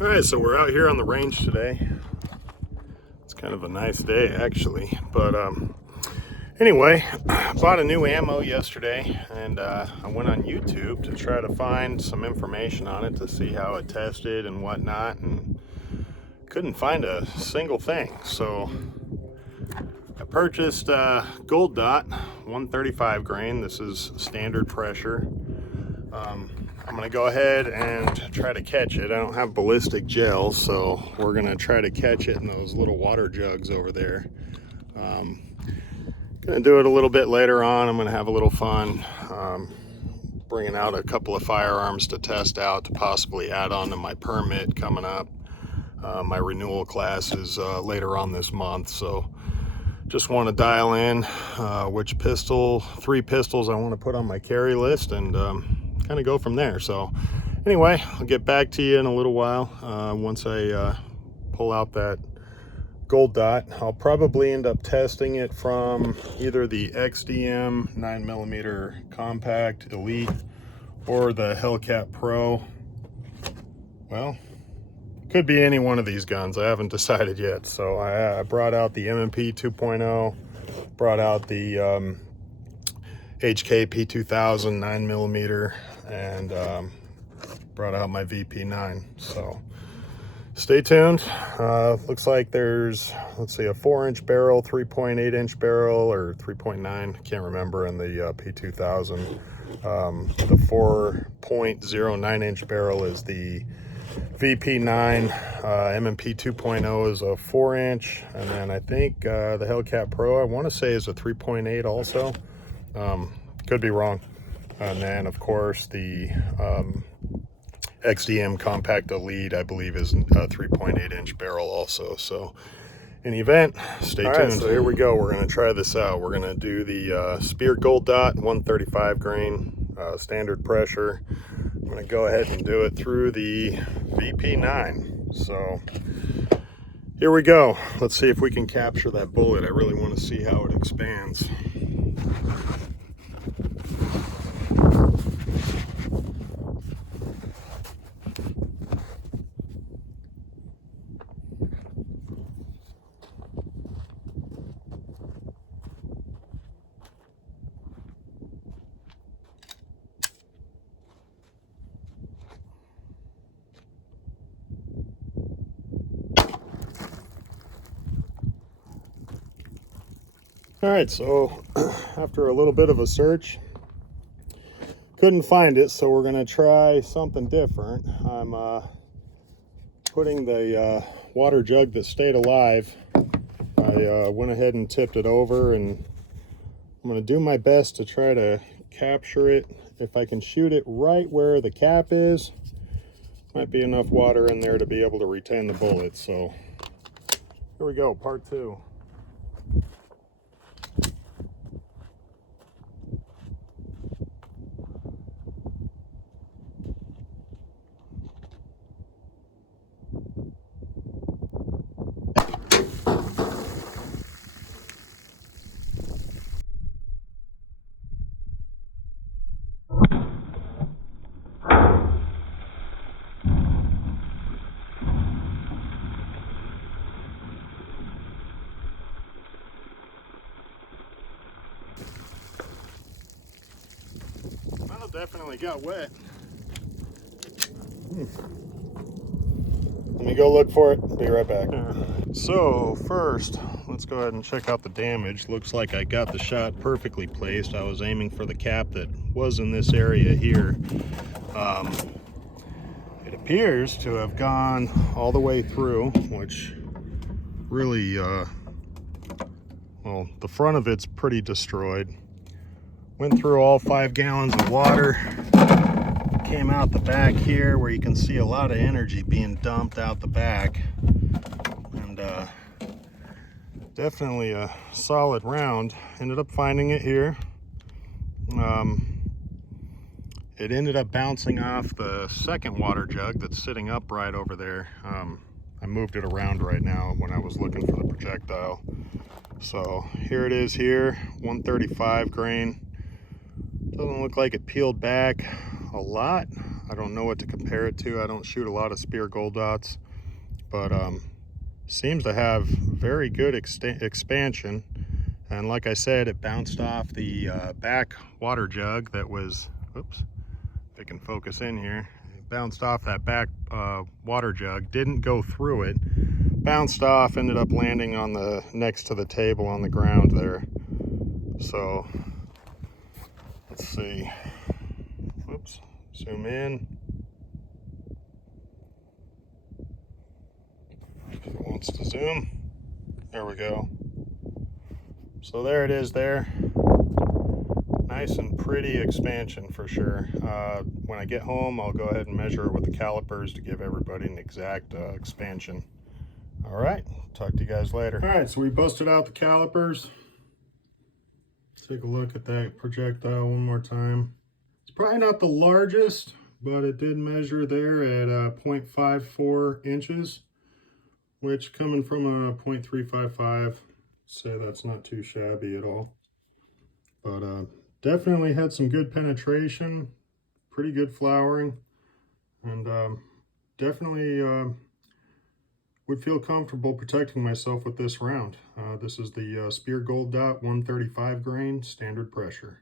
All right, so we're out here on the range today. It's kind of a nice day actually, but anyway, bought a new ammo yesterday, and I went on YouTube to try to find some information on it to see how it tested and whatnot, and couldn't find a single thing. So I purchased Gold Dot 135 grain. This is standard pressure. I'm gonna go ahead and try to catch it. I don't have ballistic gel, so we're gonna try to catch it in those little water jugs over there. Gonna do it a little bit later on. I'm gonna have a little fun bringing out a couple of firearms to test out, to possibly add on to my permit coming up. My renewal class is later on this month, so just want to dial in which three pistols I want to put on my carry list, and kind of go from there. So anyway, I'll get back to you in a little while once I pull out that Gold Dot. I'll probably end up testing it from either the XDM 9mm Compact Elite or the Hellcat Pro. Well, could be any one of these guns. I haven't decided yet. So I brought out the M&P 2.0, brought out the HK VP9 9mm, and brought out my VP9. So stay tuned. Looks like there's, let's see, a 4-inch barrel, 3.8-inch barrel, or 3.9, can't remember, in the P2000. The 4.09-inch barrel is the VP9. M&P 2.0 is a 4-inch, and then I think the Hellcat Pro, I want to say, is a 3.8 also. Could be wrong. And then of course the XDM Compact Elite, I believe, is a 3.8-inch barrel also. So in the event, stay tuned. Right, so here we go. We're going to try this out. We're going to do the Speer Gold Dot 135 grain, standard pressure. I'm going to go ahead and do it through the VP9. So here we go. Let's see if we can capture that bullet. I really want to see how it expands. All right, so after a little bit of a search, couldn't find it, so we're gonna try something different. I'm putting the water jug that stayed alive. I went ahead and tipped it over, and I'm gonna do my best to try to capture it. If I can shoot it right where the cap is, might be enough water in there to be able to retain the bullet. So here we go, part 2. Well, definitely got wet. Let me go look for it. Be right back. So first, let's go ahead and check out the damage. Looks like I got the shot perfectly placed. I was aiming for the cap that was in this area here. It appears to have gone all the way through, which really, well, the front of it's pretty destroyed. Went through all 5 gallons of water. Came out the back here, where you can see a lot of energy being dumped out the back, and definitely a solid round. Ended up finding it here. It ended up bouncing off the second water jug that's sitting upright over there. I moved it around right now when I was looking for the projectile. So here it is here, 135 grain. Doesn't look like it peeled back a lot. I don't know what to compare it to. I don't shoot a lot of Speer gold dots, but seems to have very good expansion. And like I said, it bounced off the back water jug that was, oops, if it can focus in here, it bounced off that back water jug, didn't go through it, bounced off, ended up landing on the next to the table on the ground there. So let's see, whoops, zoom in. If it wants to zoom, there we go. So there it is there. Nice and pretty expansion for sure. When I get home, I'll go ahead and measure it with the calipers to give everybody an exact expansion. All right, talk to you guys later. All right, so we busted out the calipers. Let's take a look at that projectile one more time. It's probably not the largest, but it did measure there at 0.54 inches, which coming from a 0.355, say that's not too shabby at all. But definitely had some good penetration, pretty good flowering, and definitely would feel comfortable protecting myself with this round. This is the Speer Gold Dot 135 grain standard pressure.